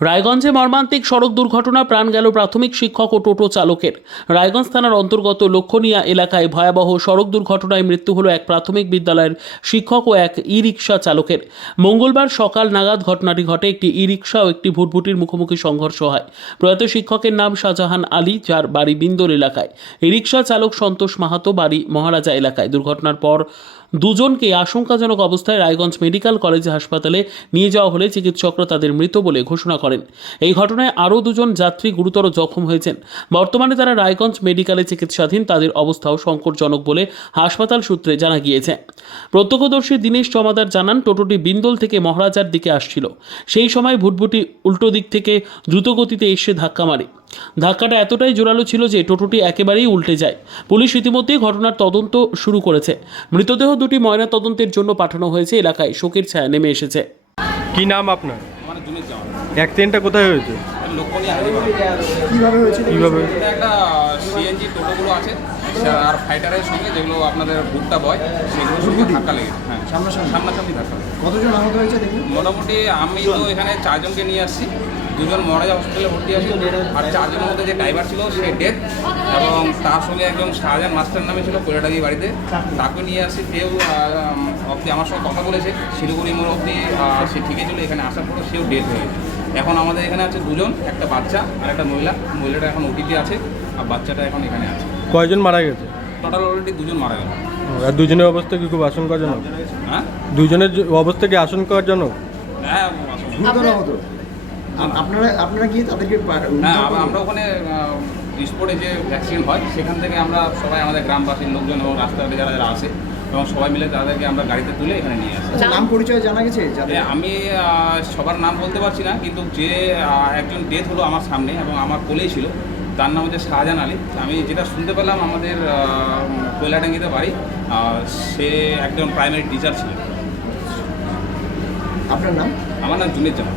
রায়গঞ্জে মর্মান্তিক সড়ক দুর্ঘটনা, প্রাণ গেল প্রাথমিক শিক্ষক ও টোটো চালকের। রায়গঞ্জ থানার অন্তর্গত লক্ষণীয়া এলাকায় ভয়াবহ সড়ক দুর্ঘটনায় মৃত্যু হলো এক প্রাথমিক বিদ্যালয়ের শিক্ষক ও এক ই রিক্সা চালকের। মঙ্গলবার সকাল নাগাদ ঘটনাটি ঘটে, একটি ই রিক্সা ও একটি ভুটভুটির মুখোমুখি সংঘর্ষ হয়। প্রয়াত শিক্ষকের নাম শাহজাহান আলী, যার বাড়ি বিন্দর এলাকায়। ই রিক্সা চালক সন্তোষ মাহাতো, বাড়ি মহারাজা এলাকায়। দুর্ঘটনার পর দুজনকে আশঙ্কাজনক অবস্থায় রায়গঞ্জ মেডিকেল কলেজ হাসপাতালে নিয়ে যাওয়া হলে চিকিৎসকরা তাদের মৃত বলে ঘোষণা করেন। এই ঘটনায় আরও দুজন যাত্রী গুরুতর জখম হয়েছেন। বর্তমানে তারা রায়গঞ্জ মেডিকেলে চিকিৎসাধীন, তাদের অবস্থাও সংকটজনক বলে হাসপাতাল সূত্রে জানা গিয়েছে। প্রত্যক্ষদর্শী দীনেশ জমাদার জানান, টোটোটি বিন্দল থেকে মহারাজার দিকে আসছিল। সেই সময় ভুটভুটি উল্টো দিক থেকে দ্রুতগতিতে এসে ধাক্কা মারে। ধাক্কাটা এতটাই জোরালো ছিল যে টোটোটি একেবারেই উল্টে যায়। পুলিশ ইতিমধ্যেই ঘটনার তদন্ত শুরু করেছে। মৃতদেহ দুটি ময়না তদন্তের জন্য পাঠানো হয়েছে এলাকায়। শোকের ছায়া নেমে এসেছে। কি নাম আপনার? অ্যাক্সিডেন্টটা কোথায় হয়েছে? কীভাবে হয়েছে? কীভাবে? একটা সিএনজি টোটোগুলো আছে আর ফাইটারের সঙ্গে যেগুলো আপনাদের ভুট্টা বয় সেগুলোর সঙ্গে ধাক্কা লেগেছে। হ্যাঁ সামনাসামনি। সামনাসামনি ধাক্কা কতজন আহত হয়েছে দেখুন। মোটামুটি আমি তো এখানে চারজনকে নিয়ে আসছি। দুজন মহারাজা হসপিটালে ভর্তি আছে আর চারজনের মধ্যে যে ড্রাইভার ছিল সে ডেথ এবং তার সঙ্গে একজন শাহজাহান মাস্টার নামে ছিল কোলেডাঙ্গি বাড়িতে। তাকে নিয়ে আসছি সেও অবধি আমার সঙ্গে কথা বলেছে। শিলিগুড়ি মোড় অবধি সে ঠিকই ছিল এখানে আসার পর সেও ডেথ হয়ে গেছে। এখন আমাদের এখানে আছে দুজন একটা বাচ্চা আর একটা মহিলা। মহিলাটা এখন ওটিতে আছে আর বাচ্চাটা এখন এখানে আছে। কয়জন মারা গেছে? টোটাল অলরেডি দুজন মারা গেল। আর দুজনের অবস্থা কি খুব আশঙ্কাজনক? হ্যাঁ? দুজনের অবস্থা কি আশঙ্কাজনক? হ্যাঁ আসুন। আপনারা আপনারা গিয়ে তাদেরকে হ্যাঁ আমরা ওখানে স্পোর্টে যে অ্যাক্সিডেন্ট হয় সেখান থেকে আমরা সবাই আমাদের গ্রামবাসীর লোকজন এবং রাস্তাঘাটে যারা যারা আসে এবং সবাই মিলে তাদেরকে আমরা গাড়িতে তুলে এখানে নিয়ে আসি। আচ্ছা, নাম পরিচয় জানা গেছে? যাদের আমি সবার নাম বলতে পারছি না কিন্তু যে একজন ডেথ হলো আমার সামনে এবং আমার কোলেই ছিল তার নাম হচ্ছে শাহজাহান আলী। আমি যেটা শুনতে পেলাম আমাদের কৈলাডাঙ্গিতে বাড়ি সে একজন প্রাইমারি টিচার ছিল আপনার নাম? আমার নাম জুনির জামান